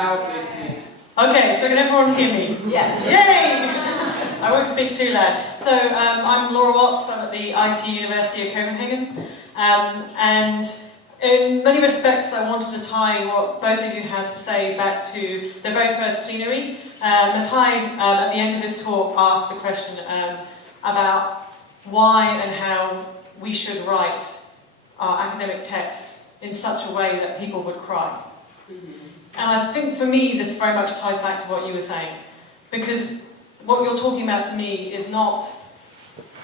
loudly, please. Okay, so can everyone hear me? Yes. Yay! I won't speak too loud. So I'm Laura Watts, I'm at the IT University of Copenhagen, and in many respects I wanted to tie what both of you had to say back to the very first plenary. Matai, at the end of his talk, asked the question about why and how we should write our academic texts in such a way that people would cry. And I think for me this very much ties back to what you were saying, because what you're talking about to me is not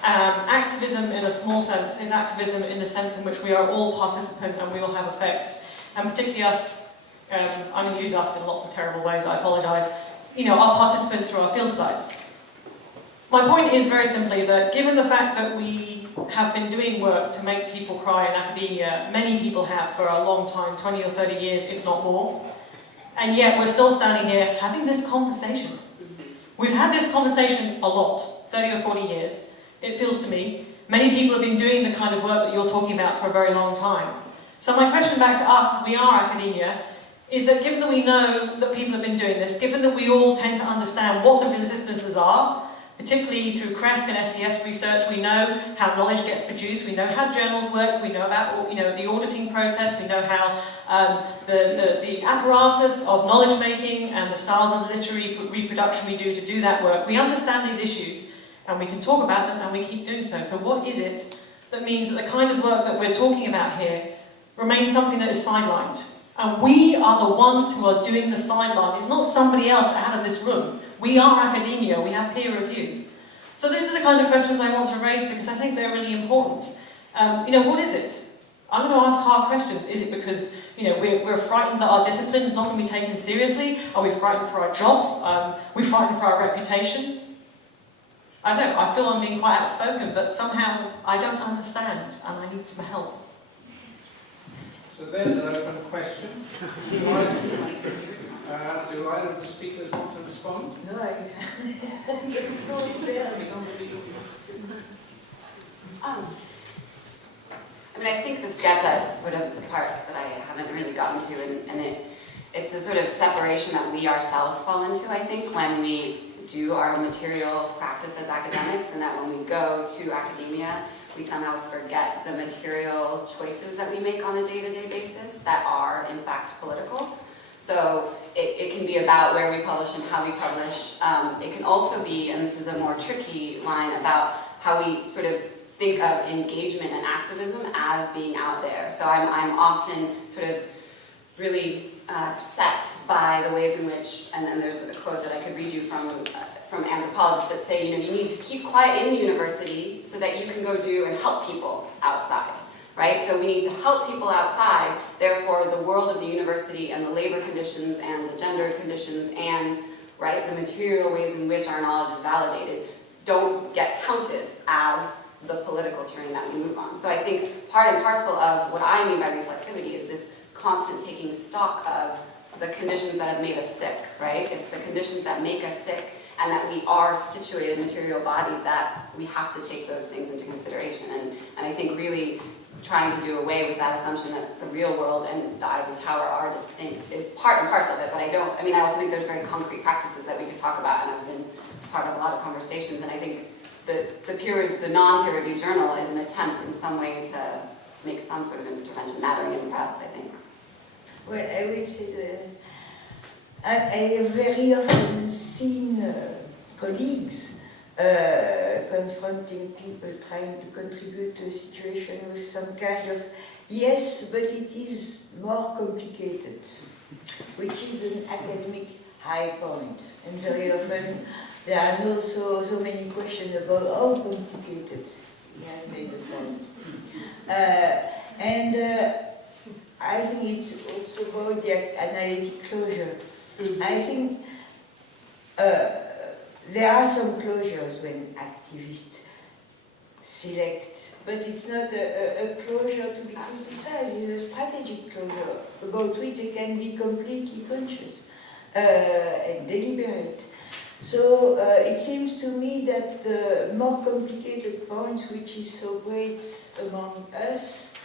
activism in a small sense, is activism in the sense in which we are all participant and we all have effects, and particularly us, I'm going to use us in lots of terrible ways, I apologise, are participant through our field sites. My point is very simply that given the fact that we have been doing work to make people cry in academia, many people have for a long time, 20 or 30 years, if not more, and yet we're still standing here having this conversation. We've had this conversation a lot, 30 or 40 years, it feels to me. Many people have been doing the kind of work that you're talking about for a very long time. So my question back to us, we are academia, is that given that we know that people have been doing this, given that we all tend to understand what the resistances are, particularly through CRESC and SDS research, we know how knowledge gets produced, we know how journals work, we know about the auditing process, we know how the apparatus of knowledge making and the styles of literary reproduction we do to do that work. We understand these issues and we can talk about them and we keep doing so. So what is it that means that the kind of work that we're talking about here remains something that is sidelined? And we are the ones who are doing the sideline. It's not somebody else out of this room. We are academia, we have peer review. So these are the kinds of questions I want to raise because I think they're really important. What is it? I'm going to ask hard questions. Is it because we're frightened that our discipline is not going to be taken seriously? Are we frightened for our jobs? Are we frightened for our reputation? I don't know, I feel I'm being quite outspoken, but somehow I don't understand and I need some help. So there's an open question. Do either of the speakers want to respond? No, I think this gets at sort of the part that I haven't really gotten to, and it's the sort of separation that we ourselves fall into, I think, when we do our material practice as academics, and that when we go to academia, we somehow forget the material choices that we make on a day-to-day basis that are, in fact, political. So it can be about where we publish and how we publish. It can also be, and this is a more tricky line, about how we sort of think of engagement and activism as being out there. So I'm often sort of really upset by the ways in which, and then there's a quote that I could read you from anthropologists that say, you need to keep quiet in the university so that you can go do and help people outside. Right? So we need to help people outside, therefore the world of the university and the labor conditions and the gendered conditions and the material ways in which our knowledge is validated don't get counted as the political terrain that we move on. So I think part and parcel of what I mean by reflexivity is this constant taking stock of the conditions that have made us sick, right? It's the conditions that make us sick and that we are situated material bodies that we have to take those things into consideration. And I think really trying to do away with that assumption that the real world and the ivory tower are distinct is part and parcel of it, but I also think there's very concrete practices that we could talk about, and I've been part of a lot of conversations, and I think the non-peer reviewed journal is an attempt in some way to make some sort of intervention mattering in the press, I think. Well, I will say that I have very often seen colleagues confronting people trying to contribute to a situation with some kind of, yes, but it is more complicated, which is an academic high point. And very often there are no so many questions about how complicated he has made the point. I think it's also about the analytic closure. I think there are some closures when activists select, but it's not a closure to be criticized, it's a strategic closure about which they can be completely conscious and deliberate. So it seems to me that the more complicated points, which is so great among us,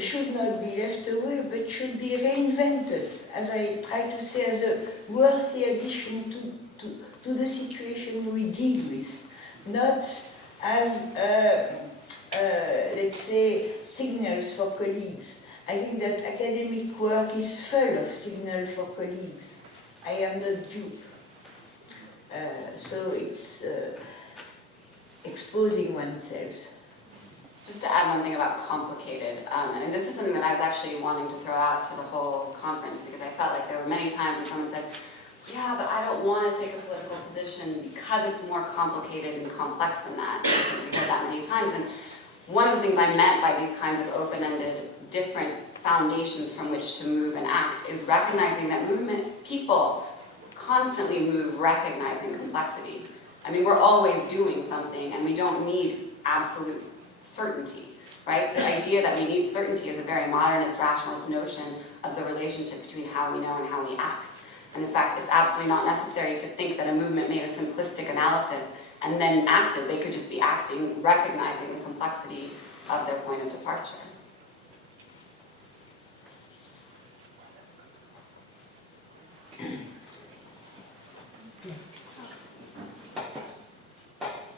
should not be left away, but should be reinvented, as I try to say, as a worthy addition to the situation we deal with, not as, let's say, signals for colleagues. I think that academic work is full of signals for colleagues. I am not dupe. So it's exposing oneself. Just to add one thing about complicated, and this is something that I was actually wanting to throw out to the whole conference, because I felt like there were many times when someone said, yeah, but I don't want to take a political position because it's more complicated and complex than that. We heard that many times. And one of the things I meant by these kinds of open-ended, different foundations from which to move and act is recognizing that people constantly move recognizing complexity. I mean, we're always doing something and we don't need absolute certainty, right? The idea that we need certainty is a very modernist, rationalist notion of the relationship between how we know and how we act. And in fact, it's absolutely not necessary to think that a movement made a simplistic analysis and then acted. They could just be acting, recognizing the complexity of their point of departure.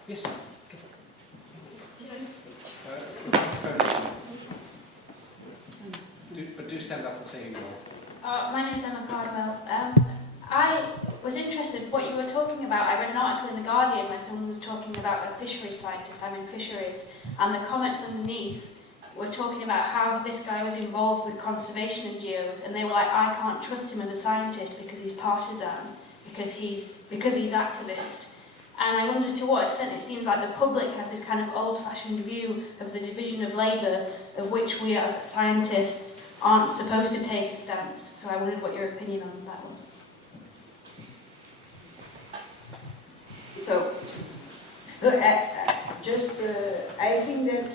Yes. But do stand up and say you are. My name is Emma Cardwell. I was interested in what you were talking about. I read an article in The Guardian where someone was talking about a fisheries scientist, I'm in fisheries, and the comments underneath were talking about how this guy was involved with conservation NGOs, and they were like, I can't trust him as a scientist because he's partisan, because he's activist. And I wonder to what extent it seems like the public has this kind of old-fashioned view of the division of labour, of which we as scientists aren't supposed to take a stance. So I wondered what your opinion on that was. So, I think that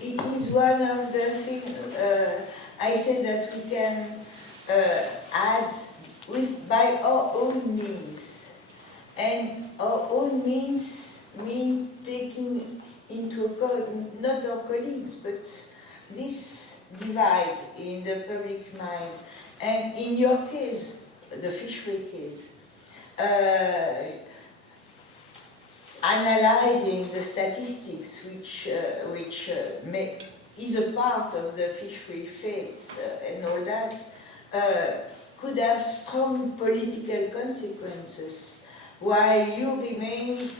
it is one of the things I said that we can add by our own means. And our own means mean taking into account not our colleagues, but this divide in the public mind. And in your case, the fishery case, analyzing the statistics, which is a part of the fishery fates and all that, could have strong political consequences, while you remain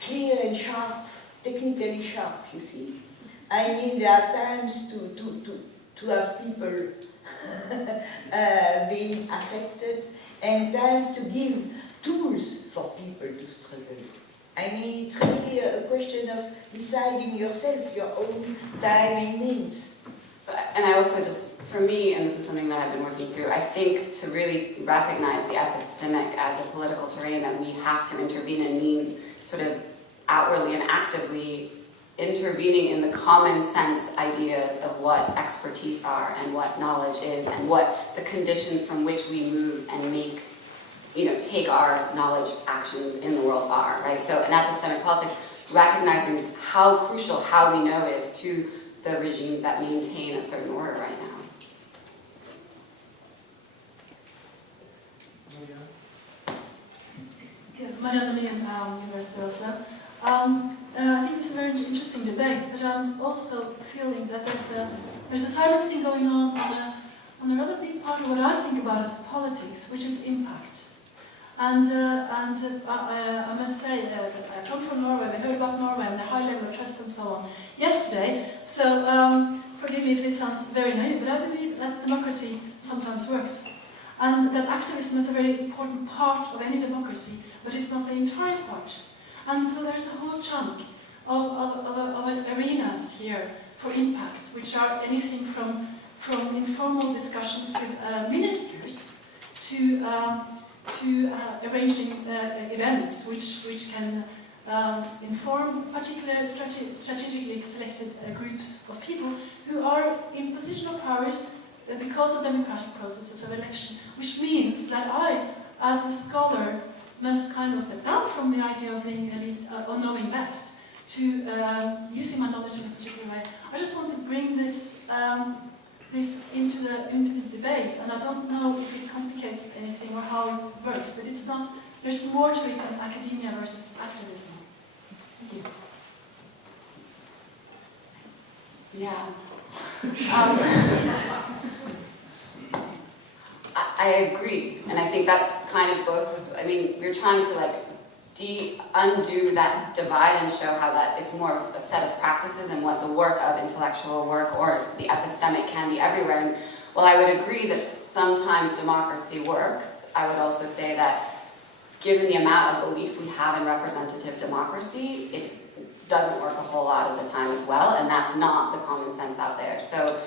clear and sharp, technically sharp, you see. I mean, there are times to have people being affected, and time to give tools for people to struggle. I mean, it's really a question of deciding yourself, your own time and means. and I also just, for me, and this is something that I've been working through, I think to really recognize the epistemic as a political terrain that we have to intervene in means sort of outwardly and actively intervening in the common sense ideas of what expertise are and what knowledge is and what the conditions from which we move and make, take our knowledge actions in the world are, right? So in epistemic politics, recognizing how crucial how we know is to the regimes that maintain a certain order right now. Madame Universite of Oslo. I think it's a very interesting debate, but I'm also feeling that there's a silencing going on a rather big part of what I think about as politics, which is impact. And I must say that I come from Norway. We heard about Norway and the high level of trust and so on yesterday. So forgive me if it sounds very naive, but I believe that democracy sometimes works. And that activism is a very important part of any democracy, but it's not the entire part. And so there's a whole chunk of arenas here for impact, which are anything from informal discussions with ministers to arranging events which can inform particular strategically selected groups of people who are in position of power because of democratic processes of election, which means that I, as a scholar, must kind of step down from the idea of being elite or knowing best to using my knowledge in a particular way. I just want to bring this this into the debate, and I don't know if it complicates anything or how it works, but it's not, there's more to it than academia versus activism. Thank you. Yeah. I agree, and I think that's kind of both. I mean, we're trying to like undo that divide and show how that it's more of a set of practices and what the work of intellectual work or the epistemic can be everywhere. And while I would agree that sometimes democracy works, I would also say that given the amount of belief we have in representative democracy, it doesn't work a whole lot of the time as well, and that's not the common sense out there. So,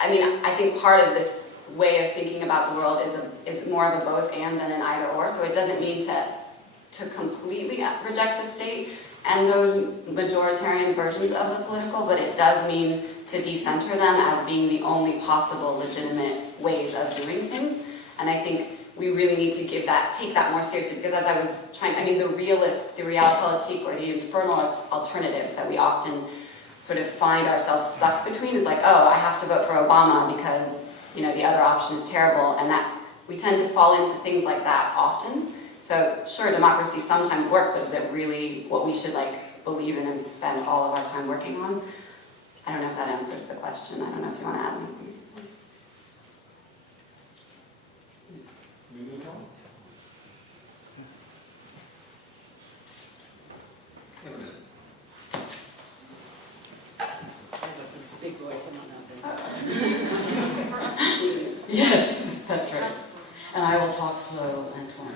I mean, I think part of this way of thinking about the world is more of a both and than an either or. So it doesn't mean to completely reject the state and those majoritarian versions of the political, but it does mean to decenter them as being the only possible legitimate ways of doing things. And I think we really need to take that more seriously, because as I was trying, I mean, the realpolitik or the infernal alternatives that we often sort of find ourselves stuck between is like, oh, I have to vote for Obama because, you know, the other option is terrible, and that we tend to fall into things like that often. So sure, democracy sometimes works, but is it really what we should like believe in and spend all of our time working on? I don't know if that answers the question. I don't know if you want to add anything. Big voice, I'm not out there. Yes, that's right. And I will talk slow, Antoine.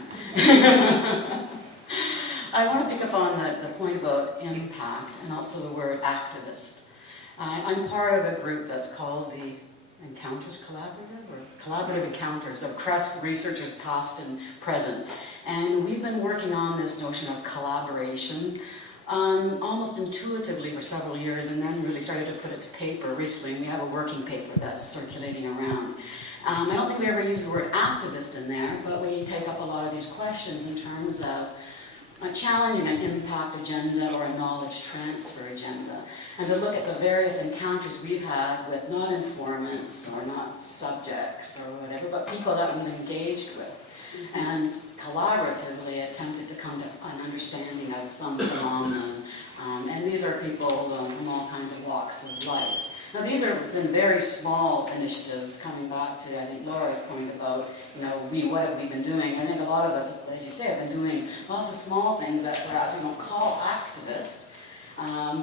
I want to pick up on the point about impact and also the word activist. I'm part of a group that's called the Encounters Collaborative, or Collaborative Encounters of CRESC researchers past and present. And we've been working on this notion of collaboration almost intuitively for several years, and then really started to put it to paper recently. We have a working paper that's circulating around. I don't think we ever use the word activist in there, but we take up a lot of these questions in terms of challenging an impact agenda or a knowledge transfer agenda, and to look at the various encounters we've had with not informants or not subjects or whatever, but people that we've engaged with, and collaboratively attempted to come to an understanding of some phenomenon. And these are people from all kinds of walks of life. Now, these have been very small initiatives, coming back to, I think, Laura's point about, you know, what have we been doing? I think a lot of us, as you say, have been doing lots of small things that perhaps we don't call activists,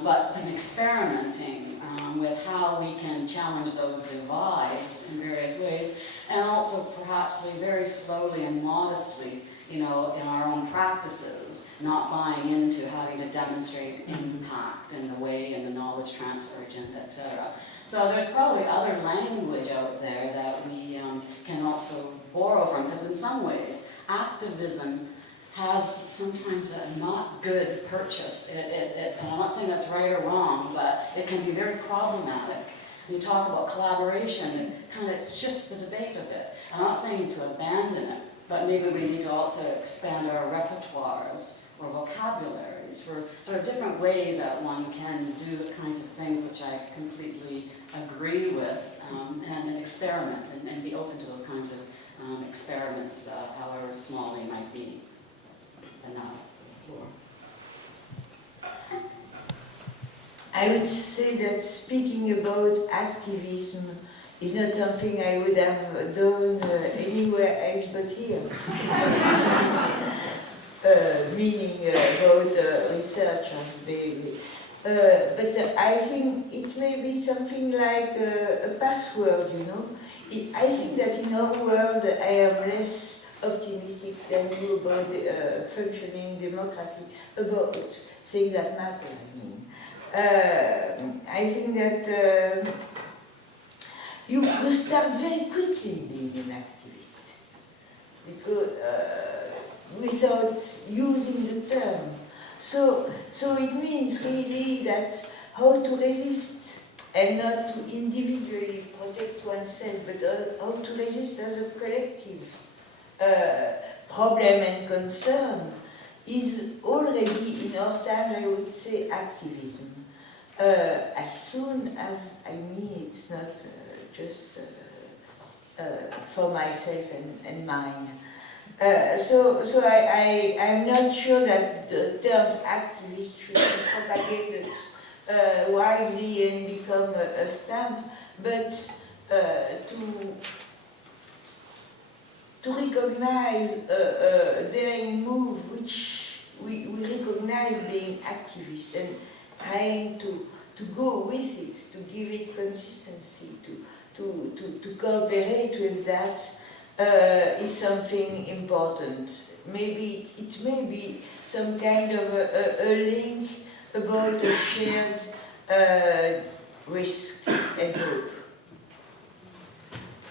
but been experimenting with how we can challenge those divides in various ways, and also perhaps very slowly and modestly, you know, in our own practices, not buying into having to demonstrate impact in the way in the knowledge transfer agenda, etc. So there's probably other language out there that we can also borrow from, because in some ways, activism has sometimes a not good purchase. And I'm not saying that's right or wrong, but it can be very problematic. When you talk about collaboration, it kind of shifts the debate a bit. I'm not saying to abandon it, but maybe we need to also expand our repertoires or vocabularies for sort of different ways that one can do the kinds of things which I completely agree with, and experiment and be open to those kinds of experiments, however small they might be. And now, Laura. I would say that speaking about activism is not something I would have done anywhere else but here. Meaning about researchers, maybe. But I think it may be something like a password, you know. I think that in our world I am less optimistic than you about functioning democracy, about things that matter, I mean. I think that you start very quickly being an activist, because without using the term. So it means really that how to resist, and not to individually protect oneself, but how to resist as a collective problem and concern is already in our time, I would say, activism. As soon as, I mean, it's not just for myself and mine. So I'm not sure that the term activist should be propagated widely and become a stamp, but to recognize a daring move which we recognize being activist and trying to go with it, to give it consistency, to cooperate with that is something important. Maybe it may be some kind of a link about a shared risk and hope.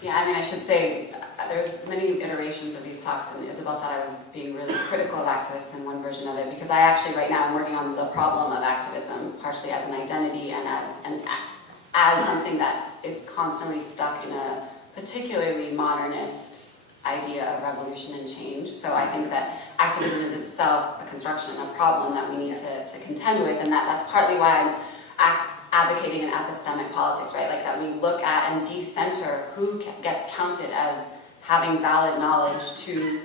Yeah, I mean, I should say, there's many iterations of these talks, and Isabelle thought I was being really critical of activists in one version of it, because I actually right now am working on the problem of activism, partially as an identity and as something that is constantly stuck in a particularly modernist idea of revolution and change. So I think that activism is itself a construction, a problem that we need to contend with, and that's partly why I'm advocating an epistemic politics, right? Like that we look at and decenter who gets counted as having valid knowledge to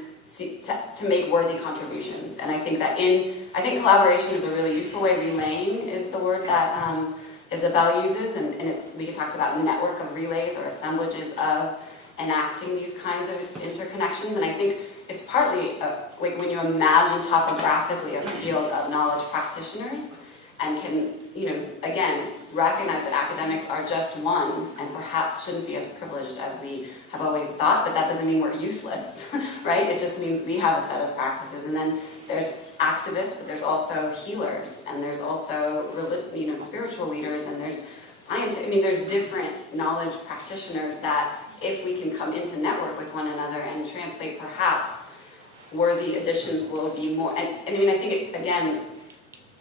make worthy contributions. And I think that collaboration is a really useful way. Relaying is the word that Isabelle uses, and we can talk about a network of relays or assemblages of enacting these kinds of interconnections. And I think it's partly like when you imagine topographically a field of knowledge practitioners and can, again, recognize that academics are just one and perhaps shouldn't be as privileged as we have always thought, but that doesn't mean we're useless, right? It just means we have a set of practices. And then there's activists, but there's also healers, and there's also spiritual leaders, and there's scientists. I mean, there's different knowledge practitioners that if we can come into network with one another and translate perhaps worthy additions will be more. And I mean, I think, again,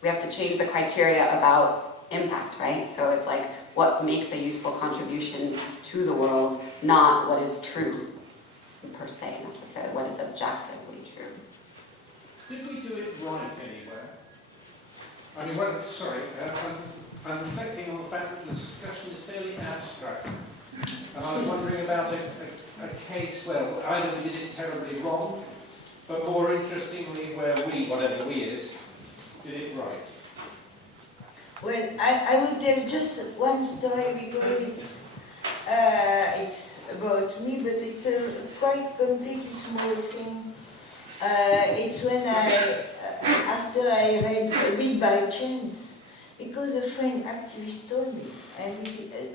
we have to change the criteria about impact, right? So it's like what makes a useful contribution to the world, not what is true per se necessarily, what is objectively true. Did we do it right anywhere? I mean, I'm reflecting on the fact that the discussion is fairly abstract. And I was wondering about a case where either we did it terribly wrong, but more interestingly where we, whatever we is, did it right. Well, I would tell just one story because it's about me, but it's a quite completely small thing. It's when after I read a bit by chance, because a friend activist told me, and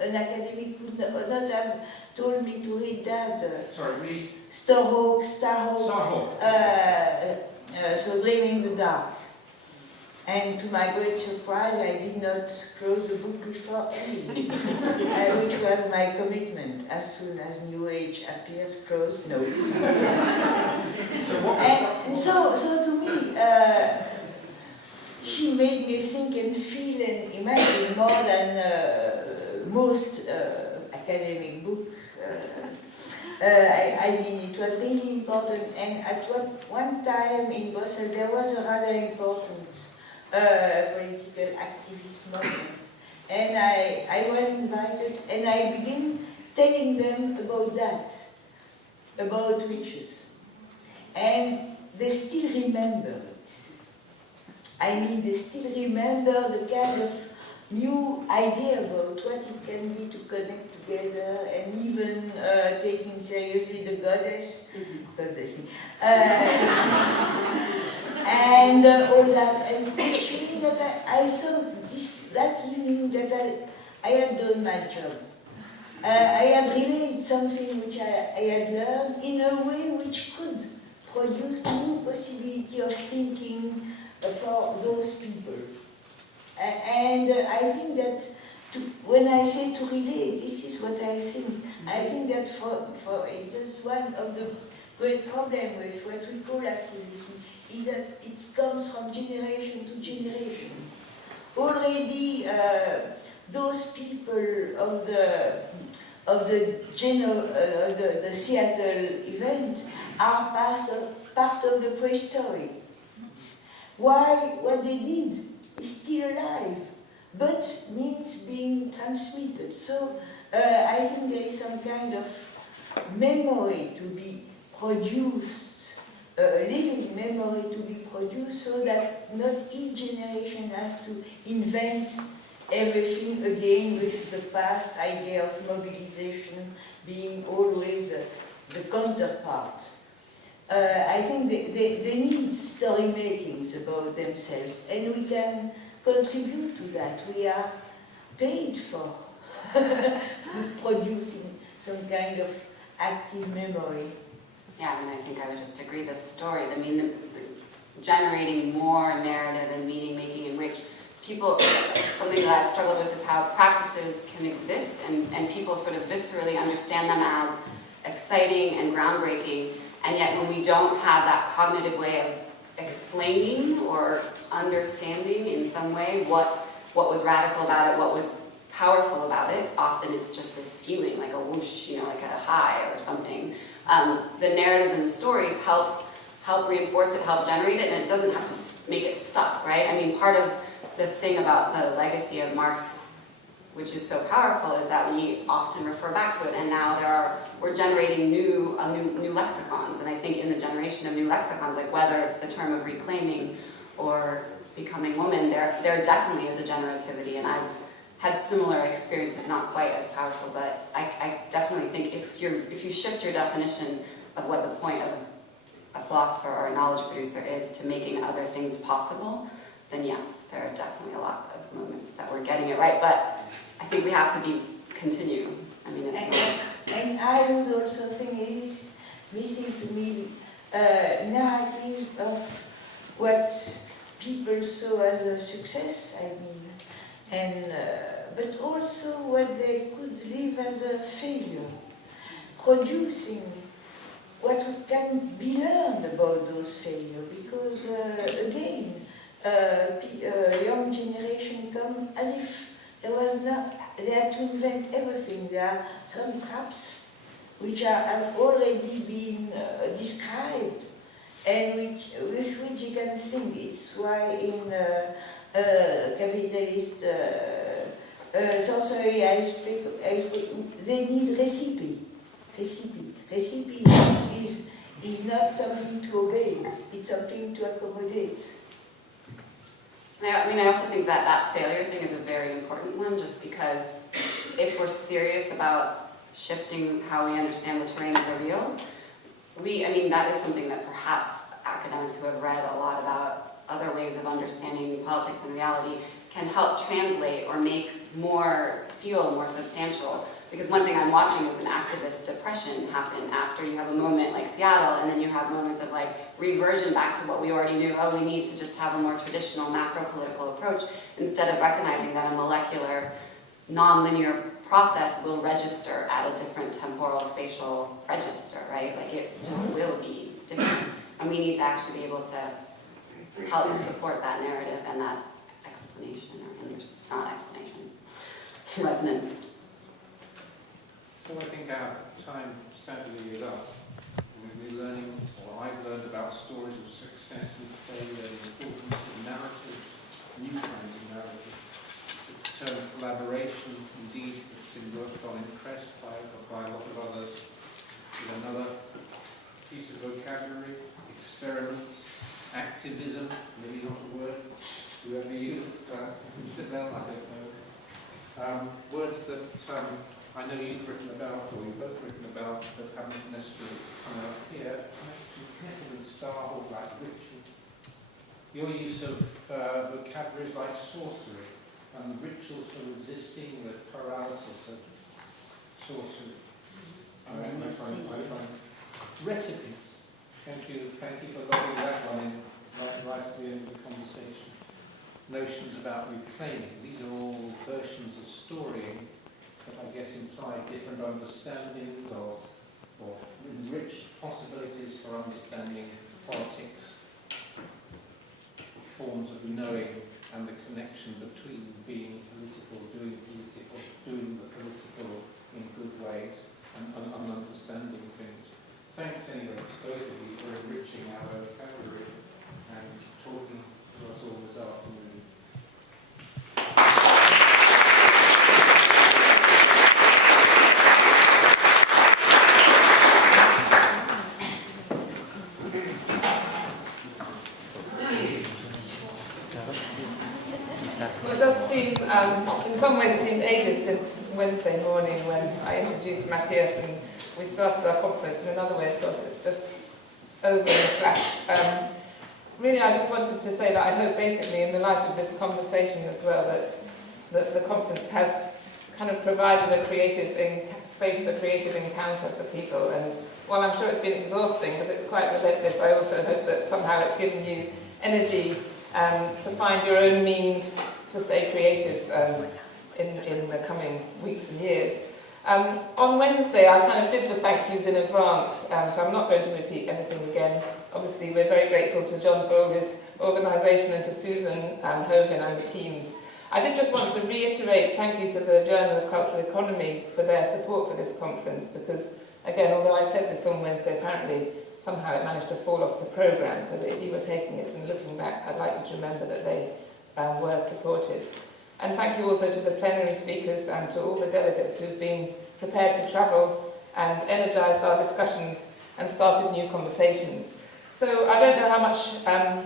an academic would not have told me to read that. Sorry, read? Starhawk. Starhawk. So Dreaming the Dark. And to my great surprise, I did not close the book before ending, which was my commitment. As soon as New Age appears, close, no. So to me, she made me think and feel and imagine more than most academic book. I mean, it was really important. And at one time in Brussels, there was a rather important political activist moment. And I was invited, and I began telling them about that, about witches. And they still remember it. I mean, they still remember the kind of new idea about what it can be to connect together, and even taking seriously the goddess, God bless me, and all that. And actually, that I thought that evening that I had done my job. I had relayed something which I had learned in a way which could produce new possibility of thinking for those people. And I think that when I say to relate, this is what I think. I think that for instance, one of the great problems with what we call activism is that it comes from generation to generation. Already, those people of the Seattle event are part of the prehistory. Why? What they did is still alive, but means being transmitted. So I think there is some kind of memory to be produced, living memory to be produced, so that not each generation has to invent everything again, with the past idea of mobilization being always the counterpart. I think they need story makings about themselves, and we can contribute to that. We are paid for producing some kind of active memory. Yeah, I mean, I think I would just agree. The story, I mean, the generating more narrative and meaning making in which people, something that I've struggled with is how practices can exist and people sort of viscerally understand them as exciting and groundbreaking, and yet when we don't have that cognitive way of explaining or understanding in some way what was radical about it, what was powerful about it, often it's just this feeling like a whoosh, you know, like a high or something. The narratives and the stories help reinforce it, help generate it, and it doesn't have to make it stuck, right? I mean, part of the thing about the legacy of Marx, which is so powerful, is that we often refer back to it, and now we're generating new lexicons, and I think in the generation of new lexicons, like whether it's the term of reclaiming or becoming woman, there definitely is a generativity, and I've had similar experiences, not quite as powerful, but I definitely think if you shift your definition of what the point of a philosopher or a knowledge producer is to making other things possible, then yes, there are definitely a lot of moments that we're getting it right, but I think we have to continue. I mean, and I would also think it is missing to me narratives of what people saw as a success, I mean, and but also what they could live as a failure, producing what can be learned about those failures, because again, young generation come as if they had to invent everything. There are some traps which have already been described, and with which you can think. It's why in capitalist sorcery they need recipe. Recipe is not something to obey, it's something to accommodate. I mean, I also think that failure thing is a very important one, just because if we're serious about shifting how we understand the terrain of the real, I mean, that is something that perhaps academics who have read a lot about other ways of understanding politics and reality can help translate or make feel more substantial. Because one thing I'm watching is an activist depression happen after you have a moment like Seattle, and then you have moments of like reversion back to what we already knew. Oh, we need to just have a more traditional macro-political approach, instead of recognizing that a molecular, non-linear process will register at a different temporal spatial register, right? Like it just will be different. And we need to actually be able to help support that narrative and that explanation, or not explanation, resonance. So I think our time sadly is up. We're learning, or I've learned about stories of success and failure, the importance of narrative, new kinds of narrative. The term collaboration, indeed, it's been worked on in CRESC by a lot of others. With another piece of vocabulary, experiments, activism, maybe not a word, whoever used, Isabelle, I don't know. Words that I know you've written about, or you've both written about, but haven't necessarily come out here. Careful with style, like ritual. Your use of vocabularies like sorcery and rituals for resisting the paralysis of sorcery. I find recipes. Thank you for logging that one in right at the end of the conversation. Notions about reclaiming. These are all versions of storying that I guess imply different understandings or enriched possibilities for understanding politics, forms of knowing, and the connection between being political, doing the political in good ways, and understanding things. Thanks anyway to both of you for enriching our vocabulary and talking to us all this afternoon. seems ages since Wednesday morning when I introduced Matthias and we started our conference. In another way, of course, it's just over in a flash. Really, I just wanted to say that I hope basically in the light of this conversation as well that the conference has kind of provided a space for creative encounter for people. And while I'm sure it's been exhausting because it's quite relentless, I also hope that somehow it's given you energy to find your own means to stay creative in the coming weeks and years. On Wednesday, I kind of did the thank yous in advance, so I'm not going to repeat everything again. Obviously, we're very grateful to John for all his organisation and to Susan Hogan and the teams. I did just want to reiterate thank you to the Journal of Cultural Economy for their support for this conference because, again, although I said this on Wednesday, apparently somehow it managed to fall off the programme, so that if you were taking it and looking back, I'd like you to remember that they were supportive. And thank you also to the plenary speakers and to all the delegates who've been prepared to travel and energised our discussions and started new conversations. So I don't know how much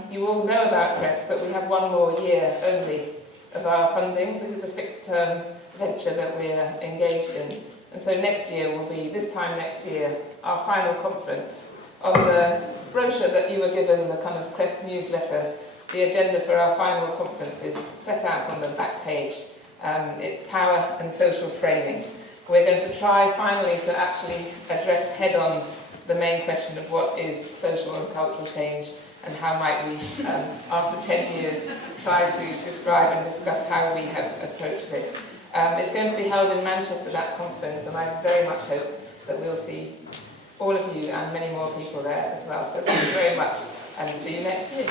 you all know about CRESC, but we have one more year only of our funding. This is a fixed-term venture that we're engaged in. And so next year will be, this time next year, our final conference. On the brochure that you were given, the kind of CRESC newsletter, the agenda for our final conference is set out on the back page. It's power and social framing. We're going to try finally to actually address head-on the main question of what is social and cultural change and how might we, after 10 years, try to describe and discuss how we have approached this. It's going to be held in Manchester, that conference, and I very much hope that we'll see all of you and many more people there as well. So thank you very much, and see you next year.